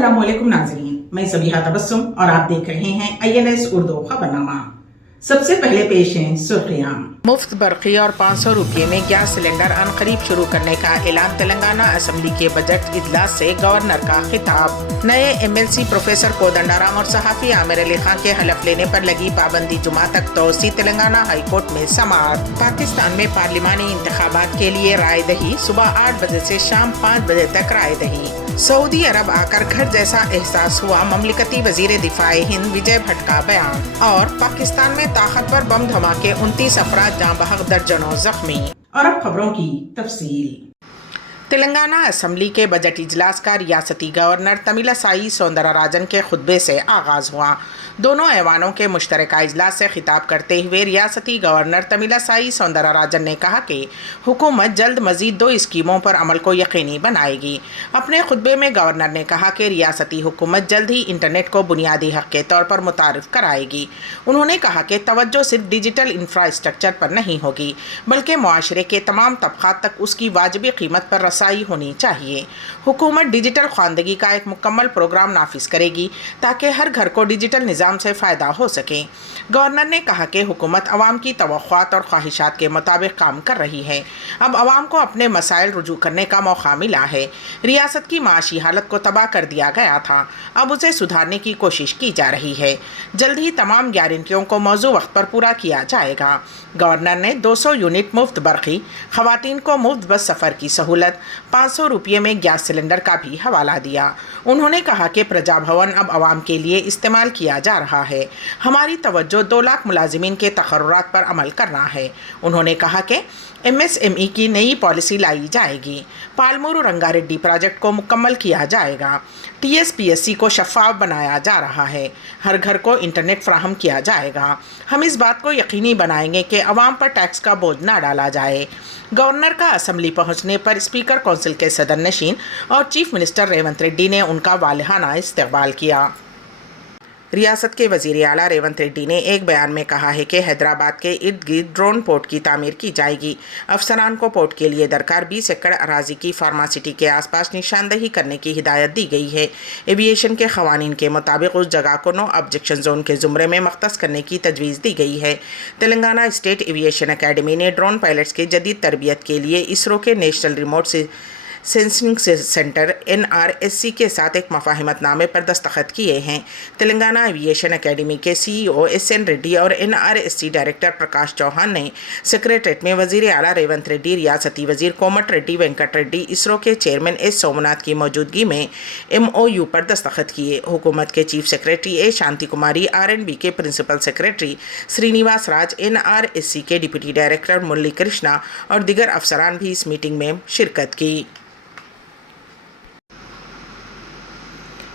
अस्सलाम वालेकुम नाज़रीन, मैं सबीहा तबस्सुम और आप देख रहे हैं INS उर्दू खबरनामा। सबसे पहले पेश हैं सुर्खियां। मुफ्त बरक़ी और 500 रुपये में गैस सिलेंडर अनकरीब शुरू करने का ऐलान। तेलंगाना असेंबली के बजट इजलास से गवर्नर का खिताब। नए MLC प्रोफेसर कोदंडाराम और सहाफ़ी आमिर अली खान के हलफ लेने पर लगी पाबंदी जुमा तक तोसी। तेलंगाना हाई कोर्ट में समाअत। पाकिस्तान में पार्लिमानी इंतखाबात के लिए राय दही। सुबह 8 बजे से शाम 5 बजे तक राय दही। सऊदी अरब आकर घर जैसा एहसास हुआ, ममलिकती वजीर दिफाए हिंद विजय भट्ट का बयान। और पाकिस्तान में ताकतवर बम धमाके, 29 अफराद जहाँ बहक, दर्जनों जख्मी। और अब खबरों की तफसील। तेलंगाना असेंबली के बजट इजलास का रियासती गवर्नर तमिलिसाई सौंदरराजन के खुतबे से आगाज हुआ। दोनों ऐवानों के मुश्तरका इजलास से खिताब करते हुए रियासती गवर्नर तमिलिसाई सौंदरराजन ने कहा कि हुकूमत जल्द मजीद 2 स्कीमों पर अमल को यकीनी बनाएगी। अपने खुतबे में गवर्नर ने कहा कि रियासती हुकूमत जल्द ही इंटरनेट को बुनियादी हक के तौर पर मुतारिफ कराएगी। उन्होंने कहा कि तवज्जो सिर्फ डिजिटल इंफ्रास्ट्रक्चर पर नहीं होगी, बल्कि मुआशरे के तमाम तबकात तक उसकी वाजिबी कीमत पर रसाई होनी चाहिए। हुकूमत डिजिटल ख्वानदगी का एक मुकम्मल प्रोग्राम नाफिज करेगी ताकि हर घर को डिजिटल निज़ाम से फ़ायदा हो सके। गवर्नर ने कहा कि हुकूमत अवाम की तवक्कुआत और ख्वाहिशात के मुताबिक काम कर रही है। अब अवाम को अपने मसाइल रुजू करने का मौका मिला है। रियासत की माशी हालत को तबाह कर दिया गया था, अब उसे सुधारने की कोशिश की जा रही है। जल्द ही तमाम गारंटियों को मौजू वक्त पर पूरा किया जाएगा। गवर्नर ने 200 यूनिट मुफ्त बरक़ी, ख़वातीन को मुफ्त बस सफ़र की सहूलत, 500 रुपये में गैस सिलेंडर का भी हवाला दिया। उन्होंने कहा कि प्रजा भवन अब आवाम के लिए इस्तेमाल किया जा रहा है। हमारी तवज्जो 2 लाख मुलाजिमीन के तकर्रुरात पर अमल करना है। उन्होंने कहा कि MSME की नई पॉलिसी लाई जाएगी। पालमूरू रंगारेड्डी प्रोजेक्ट को मुकम्मल किया जाएगा। TSPSC को शफ़ाफ बनाया जा रहा है। हर घर को इंटरनेट फ्राहम किया जाएगा। हम इस बात को यकीनी बनाएंगे कि अवाम पर टैक्स का बोझ ना डाला जाए। गवर्नर का असेंबली पहुंचने पर स्पीकर कौंसिल के सदर नशीन और चीफ मिनिस्टर रेवंत रेड्डी ने उनका वालिहाना इस्तकबाल किया। रियासत के वज़ीर आला रेवंत रेड्डी ने एक बयान में कहा है कि हैदराबाद के इर्द गिर्द ड्रोन पोर्ट की तामीर की जाएगी। अफसरान को पोर्ट के लिए दरकार 20 एकड़ अराजी की फार्मासिटी के आसपास निशानदही करने की हिदायत दी गई है। एविएशन के क़वानीन के मुताबिक उस जगह को नो ऑब्जेक्शन जोन के ज़ुमरे में मख्तस करने की तजवीज़ दी गई है। तेलंगाना स्टेट एविएशन अकेडमी ने ड्रोन पायलट्स की जदीद तरबियत के लिए इसरो के नेशनल रिमोट से सेंसिंग सेंटर NRSC के साथ एक मुफाहिमतनामे पर दस्तखत किए हैं। तेलंगाना एविएशन अकेडमी के CEO SN रेड्डी और NRSC डायरेक्टर प्रकाश चौहान ने सेक्रेटरीट में वज़ीर आला रेवंत रेड्डी, रियासती वज़ीर कोमट रेड्डी वेंकट रेड्डी, इसरो के चेयरमैन S सोमनाथ की मौजूदगी में MOU पर दस्तखत किए। हुकूमत के chief secretary A Shanti Kumari, RNB के प्रिंसिपल सेक्रेटरी श्रीनिवास राज, NRSC के डिप्टी डायरेक्टर मुरली कृष्णा और दीगर अफसरान भी इस मीटिंग में शिरकत की।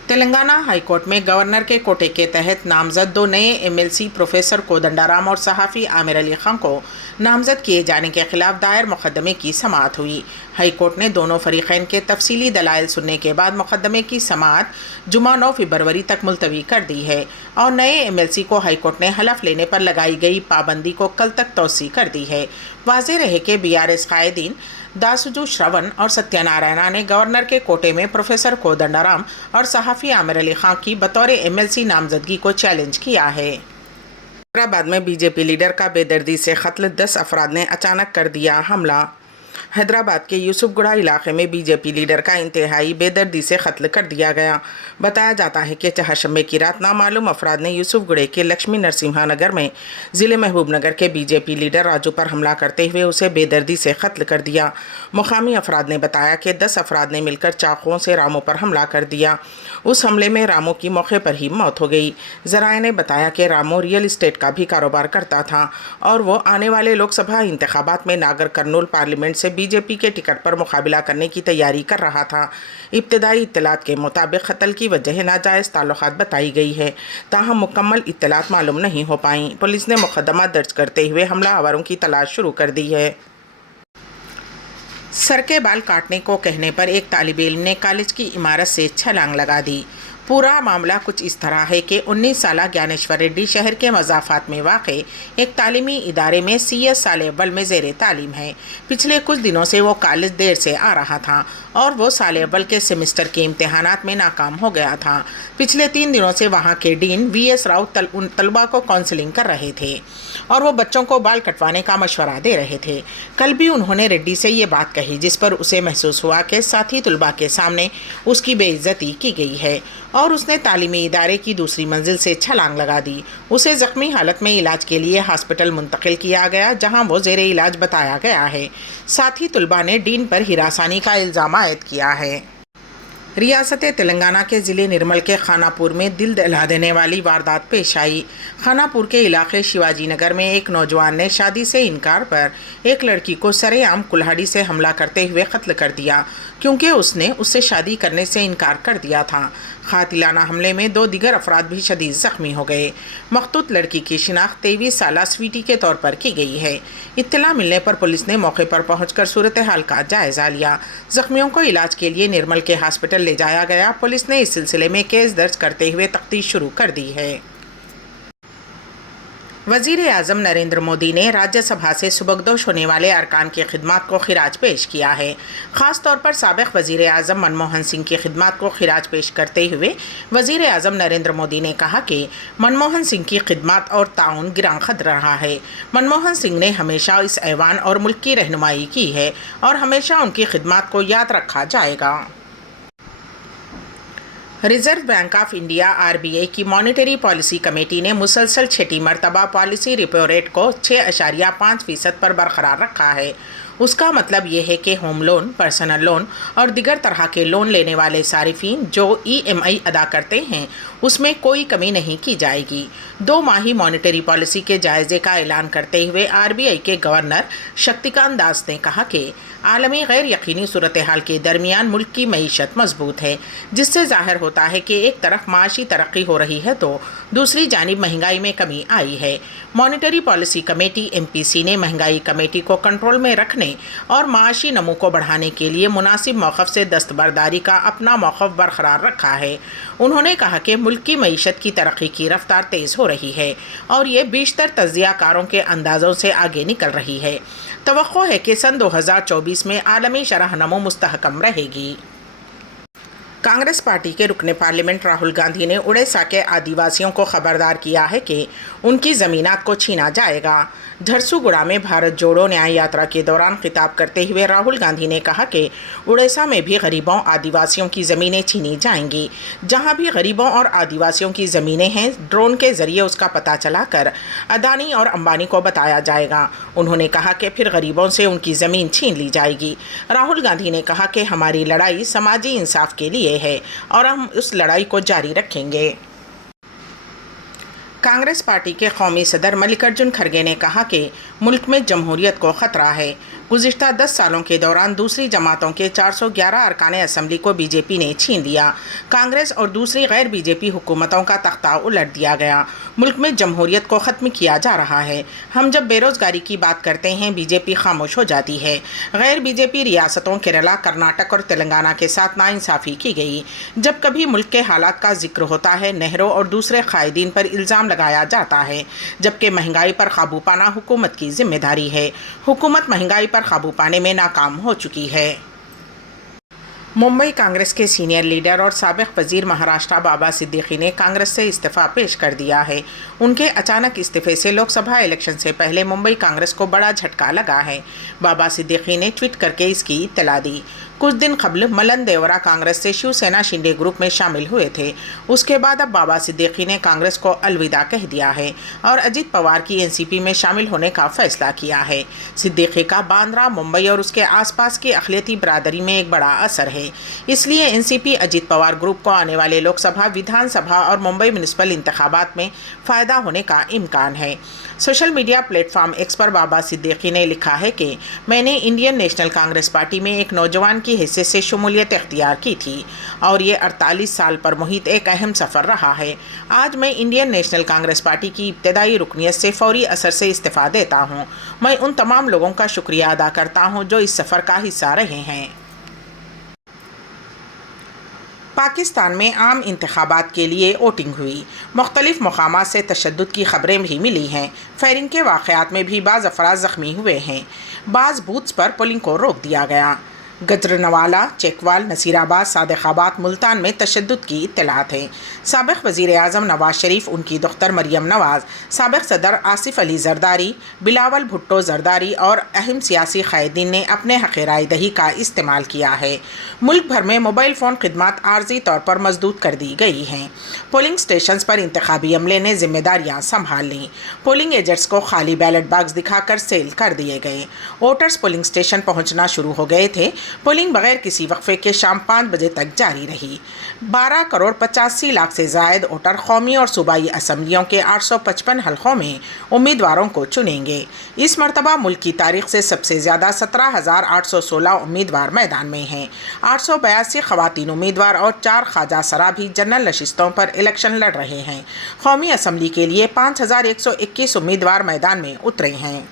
तेलंगाना हाईकोर्ट में गवर्नर के कोटे के तहत नामजद 2 नए MLC प्रोफेसर कोदंडाराम और सहाफ़ी आमिर अली खान को नामजद किए जाने के खिलाफ दायर मुकदमे की समाअत हुई। हाईकोर्ट ने दोनों फरीक़ैन के तफसीली दलाइल सुनने के बाद मुकदमे की समाअत जुमा 9 फरवरी तक मुलतवी कर दी है और नए MLC को हाईकोर्ट ने हलफ लेने पर लगाई गई पाबंदी को कल तक तोसी कर दी है। वाज़ेह रहे कि BRS कायदीन दासुजू श्रवण और सत्यनारायणा ने गवर्नर के कोटे में प्रोफेसर कोदंडाराम और सहाफ़ी आमिर अली खान की बतौर MLC नामजदगी को चैलेंज किया है। हैदराबाद में BJP लीडर का बेदर्दी से कत्ल, 10 अफराद ने अचानक कर दिया हमला। हैदराबाद के यूसुफगुड़ा इलाके में BJP लीडर का इंतहाई बेदर्दी से कत्ल कर दिया गया। बताया जाता है कि चहाशंबे की रात नामालूम अफराद ने यूसुफगुड़े के लक्ष्मी नरसिम्हा नगर में ज़िले महबूबनगर के BJP लीडर राजू पर हमला करते हुए उसे बेदर्दी से कत्ल कर दिया। मुकामी अफराद ने बताया कि 10 अफराद ने मिलकर चाकुओं से रामू पर हमला कर दिया। उस हमले में रामू की मौके पर ही मौत हो गई। ज़राए ने बताया कि रामू रियल इस्टेट का भी कारोबार करता था और वो आने वाले लोकसभा इंतखाबात में नागर कर्नूल पार्लियामेंट से BJP के टिकट पर मुकाबला करने की तैयारी कर रहा था। इब्तदाई इत्तलात के मुताबिक कत्ल की वजह नाजायज़ ताल्लुकात बताई गई है, ताहम मुकम्मल इत्तलात मालूम नहीं हो पाई। पुलिस ने मुकदमा दर्ज करते हुए हमलावरों की तलाश शुरू कर दी है। सर के बाल काटने को कहने पर एक तालिब इल्म ने कॉलेज की इमारत से छलांग लगा दी। पूरा मामला कुछ इस तरह है कि 19 साला ज्ञानेश्वर रेड्डी शहर के मज़ाफ़ात में वाक़े एक तालीमी इदारे में CS साल अव्वल में ज़ेर तालीम है। पिछले कुछ दिनों से वो कॉलेज देर से आ रहा था और वो साल अव्वल के सेमेस्टर के इम्तिहानात में नाकाम हो गया था। पिछले 3 दिनों से वहाँ के डीन VS राउत उन तलबा को काउंसलिंग कर रहे थे और वो बच्चों को बाल कटवाने का मशवरा दे रहे थे। कल भी उन्होंने रेड्डी से ये बात कही, जिस पर उसे महसूस हुआ कि साथी तलबा के सामने उसकी बेइज्जती की गई है और उसने तालीमी इदारे की दूसरी मंजिल से छलांग लगा दी। उसे ज़ख्मी हालत में इलाज के लिए हॉस्पिटल मुंतकिल किया गया, जहां वो ज़ेर इलाज बताया गया है। साथी तलबा ने डीन पर हिरासानी का इल्ज़ाम आयद किया है। रियासत तेलंगाना के ज़िले निर्मल के खानापुर में दिल दहला देने वाली वारदात पेश आई। खानापुर के इलाके शिवाजी नगर में एक नौजवान ने शादी से इनकार पर एक लड़की को सरेआम कुल्हाड़ी से हमला करते हुए कत्ल कर दिया, क्योंकि उसने उससे शादी करने से इनकार कर दिया था। कातिलाना हमले में 2 दीगर अफराद भी शदीद ज़ख्मी हो गए। मखतूत लड़की की शिनाख्त 23 साला स्वीटी के तौर पर की गई है। इत्तला मिलने पर पुलिस ने मौके पर पहुंचकर सूरत हाल का जायज़ा लिया। ज़ख्मियों को इलाज के लिए निर्मल के हॉस्पिटल ले जाया गया। पुलिस ने इस सिलसिले में केस दर्ज करते हुए तफ्तीश शुरू कर दी है। वज़ीर-ए-आज़म नरेंद्र मोदी ने राज्यसभा से सुबकदोश होने वाले अरकान की खिदमत को खिराज पेश किया है। ख़ास तौर पर साबिक़ वज़ीर-ए-आज़म मनमोहन सिंह की खिदमत को खिराज पेश करते हुए वज़ीर-ए-आज़म नरेंद्र मोदी ने कहा कि मनमोहन सिंह की खिदमत और ताउन गिरां खद रहा है। मनमोहन सिंह ने हमेशा इस ऐवान और मुल्क की रहनुमाई की है और हमेशा उनकी खिदमत को याद रखा जाएगा। Reserve bank of India RBI की मॉनेटरी पॉलिसी कमेटी ने मुसलसल 6ठी मरतबा पॉलिसी रेपो रेट को 6.5% पर बरकरार रखा है। उसका मतलब ये है कि होम लोन, पर्सनल लोन और दिगर तरह के लोन लेने वाले सारिफीन जो EMI अदा करते हैं उसमें कोई कमी नहीं की जाएगी। 2 माही मॉनेटरी पॉलिसी के जायजे का ऐलान करते हुए RBI के गवर्नर शक्तिकांत दास ने कहा कि आलमी गैर यकीनी सूरत हाल के दरमियान मुल्क की मईशत मजबूत है, जिससे ज़ाहिर होता है कि एक तरफ माशी तरक्की हो रही है तो दूसरी जानिब महंगाई में कमी आई है। मॉनेटरी पॉलिसी कमेटी MPC ने महंगाई कमेटी को कंट्रोल में रखने और माशी नमू को बढ़ाने के लिए मुनासिब मौक़िफ़ से दस्तबरदारी का अपना मौक़िफ़ बरकरार रखा है। उन्होंने कहा कि मुल्क की मईशत की तरक्की की रफ्तार तेज़ हो रही है और ये बेशतर तज्ज़ियाकारों के अंदाज़ों से आगे निकल रही है। तवक्को है कि सन 2024 में आलमी शरह नमो मुस्तहकम रहेगी। कांग्रेस पार्टी के रुकने पार्लियामेंट राहुल गांधी ने उड़ीसा के आदिवासियों को खबरदार किया है कि उनकी ज़मीनात को छीना जाएगा। झरसुगुड़ा में भारत जोड़ो न्याय यात्रा के दौरान खिताब करते हुए राहुल गांधी ने कहा कि उड़ीसा में भी गरीबों आदिवासियों की ज़मीनें छीनी जाएंगी। जहां भी गरीबों और आदिवासियों की ज़मीनें हैं, ड्रोन के ज़रिए उसका पता चलाकर अदानी और अंबानी को बताया जाएगा। उन्होंने कहा कि फिर गरीबों से उनकी ज़मीन छीन ली जाएगी। राहुल गांधी ने कहा कि हमारी लड़ाई समाजी इंसाफ के लिए है और हम उस लड़ाई को जारी रखेंगे। कांग्रेस पार्टी के कौमी सदर मल्लिकार्जुन खड़गे ने कहा कि मुल्क में जमहूरियत को ख़तरा है। गुज़िश्ता 10 सालों के दौरान दूसरी जमातों के 411 अरकान असम्बली को बीजेपी ने छीन लिया। कांग्रेस और दूसरी गैर बीजेपी हुकूमतों का तख्ता उलट दिया गया। मुल्क में जमहूरियत को ख़त्म किया जा रहा है। हम जब बेरोज़गारी की बात करते हैं, बीजेपी खामोश हो जाती है। गैर बीजेपी रियासतों केरला, कर्नाटक और तेलंगाना के साथ नाइंसाफ़ी की गई। जब कभी मुल्क के हालात का जिक्र होता है, नेहरू और दूसरे कायदीन पर इल्ज़ाम लगाया जाता है, जबकि महंगाई पर काबू पाना हुकूमत की जिम्मेदारी है। हुकूमत महंगाई पर काबू पाने में नाकाम हो चुकी है। मुंबई कांग्रेस के सीनियर लीडर और साबिक़ वज़ीर महाराष्ट्र बाबा सिद्दीकी ने कांग्रेस से इस्तीफ़ा पेश कर दिया है। उनके अचानक इस्तीफ़े से लोकसभा इलेक्शन से पहले मुंबई कांग्रेस को बड़ा झटका लगा है। बाबा सिद्दीकी ने ट्वीट करके इसकी इत्तला दी। कुछ दिन कबल मलन देवरा कांग्रेस से शिवसेना शिंदे ग्रुप में शामिल हुए थे। उसके बाद अब बाबा सिद्दीकी ने कांग्रेस को अलविदा कह दिया है और अजित पवार की एनसीपी में शामिल होने का फैसला किया है। सिद्दीकी का बांद्रा, मुंबई और उसके आसपास की अक़लियती बरादरी में एक बड़ा असर है। इसलिए एनसीपी अजित पवार ग्रुप को आने वाले लोकसभा, विधानसभा और मुंबई म्युनिसिपल इंतखाबात में फ़ायदा होने का इम्कान है। सोशल मीडिया प्लेटफॉर्म एक्स पर बाबा सिद्दीकी ने लिखा है कि मैंने इंडियन नेशनल कांग्रेस पार्टी में एक नौजवान की हैसियत से शमूलियत इख्तियार की थी और ये 48 साल पर मुहित एक अहम सफ़र रहा है। आज मैं इंडियन नेशनल कांग्रेस पार्टी की इब्तदाई रुकनियत से फौरी असर से इस्तीफ़ा देता हूँ। मैं उन तमाम लोगों का शुक्रिया अदा करता हूँ जो इस सफ़र का हिस्सा रहे हैं। पाकिस्तान में आम इंतखाबात के लिए वोटिंग हुई। मुख्तलिफ मकामात से तशद्दुद की खबरें भी मिली हैं। फायरिंग के वाक़यात में भी बाज़ अफराद ज़ख्मी हुए हैं। बाज़ बूथ्स पर पोलिंग को रोक दिया गया। गजरनवाला, चेकवाल, नसीराबाद, सादिकाबाद, मुल्तान में तशद्दुद की इत्तलात है। साबिक़ वज़ीर आज़म नवाज शरीफ, उनकी दुख्तर मरियम नवाज, साबिक़ सदर आसिफ अली जरदारी, बिलावल भुट्टो जरदारी और अहम सियासी क़ायदीन ने अपने हक़ राय दही का इस्तेमाल किया है। मुल्क भर में मोबाइल फ़ोन खिदमात आर्जी तौर पर मजदूद कर दी गई हैं। पोलिंग स्टेशन पर इंतखाबी अमले ने जिम्मेदारियाँ संभाल लीं। पोलिंग एजेंट्स को खाली बैलेट बॉक्स दिखाकर सेल कर दिए गए। वोटर्स पोलिंग स्टेशन पहुँचना शुरू हो गए थे। पोलिंग बगैर किसी वक्फे के शाम 5 बजे तक जारी रही। 12 करोड़ 85 लाख से ज़ायद वोटर कौमी और सूबाई असम्बलियों के 855 हलकों में उम्मीदवारों को चुनेंगे। इस मरतबा मुल्क की तारीख से सबसे ज़्यादा 17,816 उम्मीदवार मैदान में हैं। 882 ख़वातीन उम्मीदवार और 4 ख्वाजा सराबी जनरल नशिस्तों पर इलेक्शन लड़ रहे हैं। कौमी असम्बली के लिए 5,121 उम्मीदवार मैदान में उतरे हैं।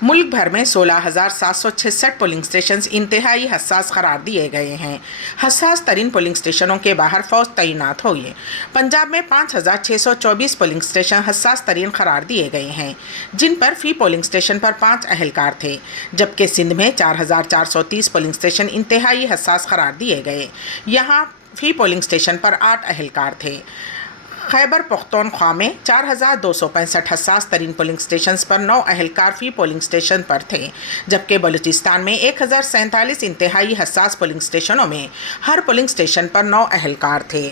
मुल्क भर में 16,766 पोलिंग स्टेशन इंतहाई हसास करार दिए गए हैं। हसास तरीन पोलिंग स्टेशनों के बाहर फौज तैनात हुई है। पंजाब में 5,624 पोलिंग स्टेशन हसास तरीन करार दिए गए हैं, जिन पर फ़ी पोलिंग स्टेशन पर 5 अहलकार थे, जबकि सिंध में 4,430 पोलिंग स्टेशन इंतहाई हसास करार दिए गए। यहाँ फ़ी पोलिंग स्टेशन पर 8 अहलकार थे। खैबर पख्तूनख्वा में 4,265 हसास तरीन पोलिंग स्टेशन पर 9 अहलकार फ़ी पोलिंग स्टेशन पर थे, जबकि बलूचिस्तान में 1,047 इंतहाई हसास पोलिंग स्टेशनों में हर पोलिंग स्टेशन पर 9 अहलकार थे।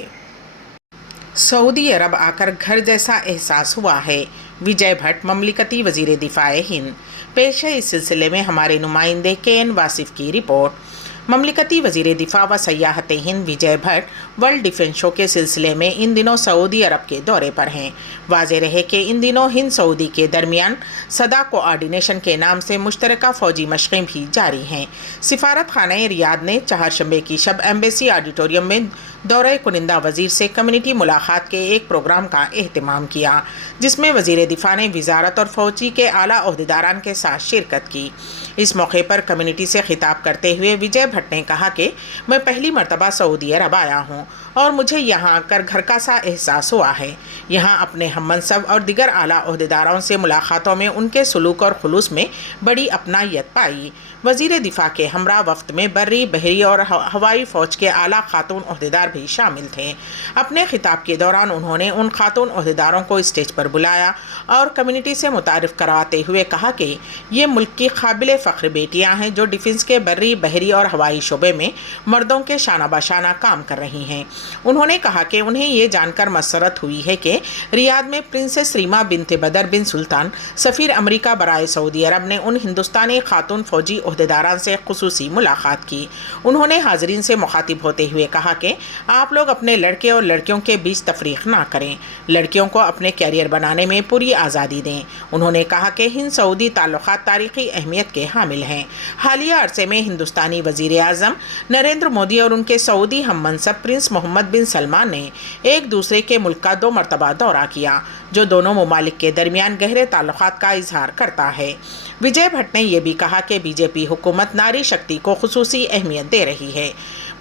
सऊदी अरब आकर घर जैसा एहसास हुआ है। विजय भट्ट, ममलिकती वज़ीर दिफ़ाए हिंद। पेश है इस सिलसिले में हमारे नुमाइंदे KN वासिफ़ की रिपोर्ट। ममलिकती वज़ीर दिफ़ा व सयाहत हिंद विजय भट्ट वर्ल्ड डिफेंस शो के सिलसिले में इन दिनों सऊदी अरब के दौरे पर हैं। वाज़ेह रहे कि इन दिनों हिंद सऊदी के दरमियान सदा कोऑर्डिनेशन के नाम से मुश्तरका फ़ौजी मशक़ें भी जारी हैं। सिफारत खाना रियाद ने चहारशंबे की शब एम्बेसी ऑडिटोरियम में दौरे कुनिंदा वज़ीर से कम्युनिटी मुलाकात के एक प्रोग्राम का एहतमाम किया, जिसमें वज़ीर दिफ़ा ने वज़ारत और फ़ौजी के आला ओहदेदारान के साथ शिरकत की। इस मौके पर कम्युनिटी से खिताब करते हुए विजय भट्ट ने कहा कि मैं पहली मरतबा सऊदी अरब आया हूँ और मुझे यहाँ आकर घर का सा एहसास हुआ है। यहाँ अपने हममनसब और दिगर आला ओहदेदारों से मुलाकातों में उनके सलूक और खुलूस में बड़ी अपनायत पाई। वज़ीर दिफ़ा के हमरा वफ्त में बर्री, बहरी और हवाई फ़ौज के आला खातून ओहदेदार भी शामिल थे। अपने खिताब के दौरान उन्होंने उन खातून ओहदेदारों को स्टेज पर बुलाया और कम्युनिटी से मुतारिफ़ करवाते हुए कहा कि ये मुल्क की काबिल फ़ख्र बेटियाँ हैं जो डिफेंस के बर्री, बहरी और हवाई शोबे में मर्दों के शाना बशाना काम कर रही हैं। उन्होंने कहा कि उन्हें ये जानकर मसरत हुई है कि रियाद में प्रिंसेस रीमा बिनते बदर बिन सुल्तान सफ़ीर अमरीका बराए सऊदी अरब ने उन हिंदुस्तानी खातून फ़ौजी ओहदेदारान से खुसूसी मुलाकात की। उन्होंने हाज़रीन से मुखातिब होते हुए कहा कि आप लोग अपने लड़के और लड़कियों के बीच तफरीक ना करें, लड़कियों को अपने कैरियर बनाने में पूरी आज़ादी दें। उन्होंने कहा कि हिंद सऊदी ताल्लुकात तारीख़ी अहमियत के हामिल हैं। हालिया अरसे में हिंदुस्तानी वज़ीर आज़म नरेंद्र मोदी और उनके सऊदी हममनसब प्रिंस मोहम्मद बिन सलमान ने एक दूसरे के मुल्क का 2 मरतबा दौरा किया, जो दोनों ममालिक के दरमियान गहरे ताल्लुकात का इजहार करता है। विजय भट्ट ने यह भी कहा कि बीजेपी हुकूमत नारी शक्ति को खुसूसी अहमियत दे रही है।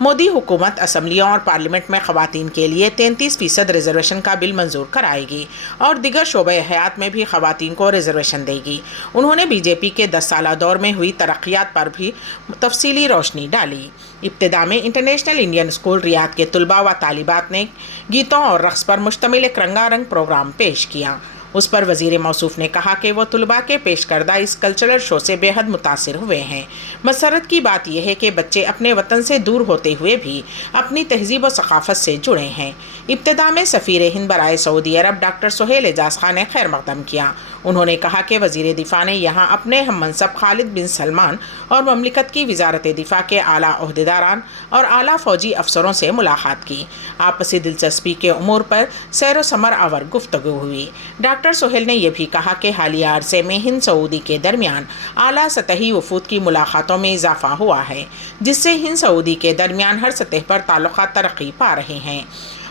मोदी हुकूमत असम्बलियों और पार्लियामेंट में ख़वातीन के लिए 33% रिजर्वेशन का बिल मंजूर कराएगी और दिगर शोबे हयात में भी ख़वातीन को रिजर्वेशन देगी। उन्होंने बीजेपी के 10 साला दौर में हुई तरक्यात पर भी तफसीली रोशनी डाली। इब्तिदा में इंटरनेशनल इंडियन स्कूल रियाद के तलबा व तालिबात ने गीतों और रक़्स पर मुश्तमिल एक रंगारंग प्रोग्राम पेश किया। उस पर वज़ीर मौसूफ़ ने कहा कि वो तलबा के पेश करदा इस कल्चरल शो से बेहद मुतासिर हुए हैं। मसरत की बात यह है कि बच्चे अपने वतन से दूर होते हुए भी अपनी तहजीब व सकाफ़त से जुड़े हैं। इब्तिदा में सफ़ीर हिंद बराए सऊदी अरब डॉक्टर सुहेल एजाज़ खान ने खैर मक़दम किया। उन्होंने कहा कि वज़ीर दिफ़ा ने यहाँ अपने हममनसब खालिद बिन सलमान और ममलिकत की वज़ारत दिफ़ा के आला ओहदेदारान और आला फ़ौजी अफसरों से मुलाकात की। आपसी दिलचस्पी के उमूर पर सैर व समर आवर गुफ्तगू हुई। डॉक्टर सुहेल ने यह भी कहा कि हालिया अरसे में हिंद सऊदी के दरमियान आला सतही वफूद की मुलाकातों में इजाफा हुआ है, जिससे हिंद सऊदी के दरमियान हर सतह पर ताल्लुकात तरक्की पा रहे हैं।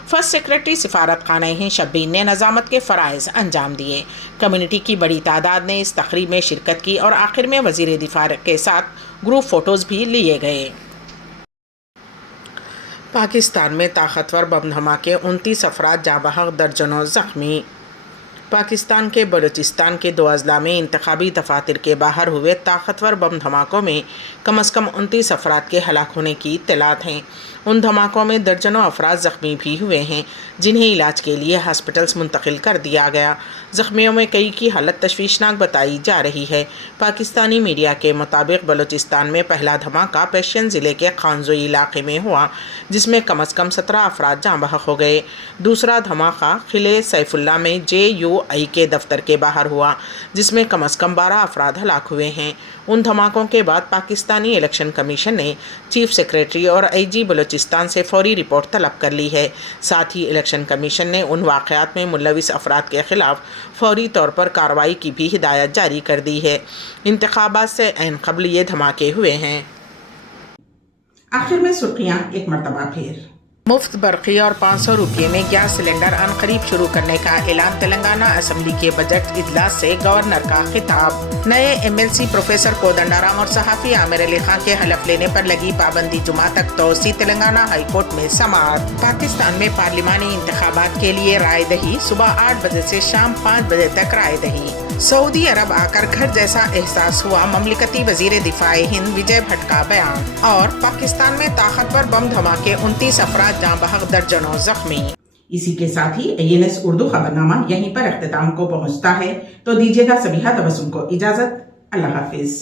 फर्स्ट सेक्रेटरी सिफारत खाना हिंद शब्बीर ने नज़ामत के फ़राइज़ अंजाम दिए। कम्युनिटी की बड़ी तादाद ने इस तकरीब में शिरकत की और आखिर में वज़ीर दिफ़ा के साथ ग्रुप फ़ोटोज़ भी लिए गए। पाकिस्तान में ताकतवर बम धमाके, 29 अफराद जाँ बहक, दर्जनों जख्मी। पाकिस्तान के बलूचिस्तान के 2 अजला में इंतखाबी दफातर के बाहर हुए ताकतवर बम धमाकों में कम से कम 29 अफराद के हलाक होने की इत्तलात हैं। उन धमाकों में दर्जनों अफराद ज़ख्मी भी हुए हैं, जिन्हें इलाज के लिए हॉस्पिटल्स मुंतकिल कर दिया गया। ज़ख्मियों में कई की हालत तशवीशनाक बताई जा रही है। पाकिस्तानी मीडिया के मुताबिक बलूचिस्तान में पहला धमाका पेशियन ज़िले के खानजोई इलाके में हुआ, जिसमें कम से कम 17 अफराद जाँ बहक हो गए। दूसरा धमाका किले सैफुल्ला में JUI के दफ्तर के बाहर हुआ, जिसमें कम से कम 12 अफराद हलाक हुए हैं। उन धमाकों के बाद पाकिस्तानी इलेक्शन कमीशन ने चीफ सेक्रेटरी और IG बलूचिस्तान से फौरी रिपोर्ट तलब कर ली है। साथ ही इलेक्शन कमीशन ने उन वाक़यात में मुलविस अफराद के ख़िलाफ़ फौरी तौर पर कार्रवाई की भी हिदायत जारी कर दी है। इंतखाबात से ऐन क़ब्ल ये धमाके हुए हैं। आखिर में सुर्खियां एक मरतबा फिर। मुफ्त बरक़ी और 500 रुपये में गैस सिलेंडर अनकरीब शुरू करने का ऐलान। तेलंगाना असम्बली के बजट इजलास से गवर्नर का खिताब। नए MLC प्रोफेसर कोदंडाराम और सहाफ़ी आमिर अली खां के हलफ लेने पर लगी पाबंदी जुमा तक तोसी। तेलंगाना हाई कोर्ट में समाअत। पाकिस्तान में पार्लिमानी इंतखाबात के लिए राय दही, सुबह 8 बजे से शाम 5 बजे तक राय दही। सऊदी अरब आकर घर जैसा एहसास हुआ, ममलिकती वजीर दिफाए हिंद विजय भट्ट का बयान। और पाकिस्तान में ताकतवर बम धमाके, 29 अफराद जाँ बहक, दर्जनों जख्मी। इसी के साथ ही INS उर्दू खबरनामा यहीं पर अख्तिताम को पहुंचता है। तो दीजिएगा सबीहा तबस्सुम को इजाजत। अल्लाह हाफिज।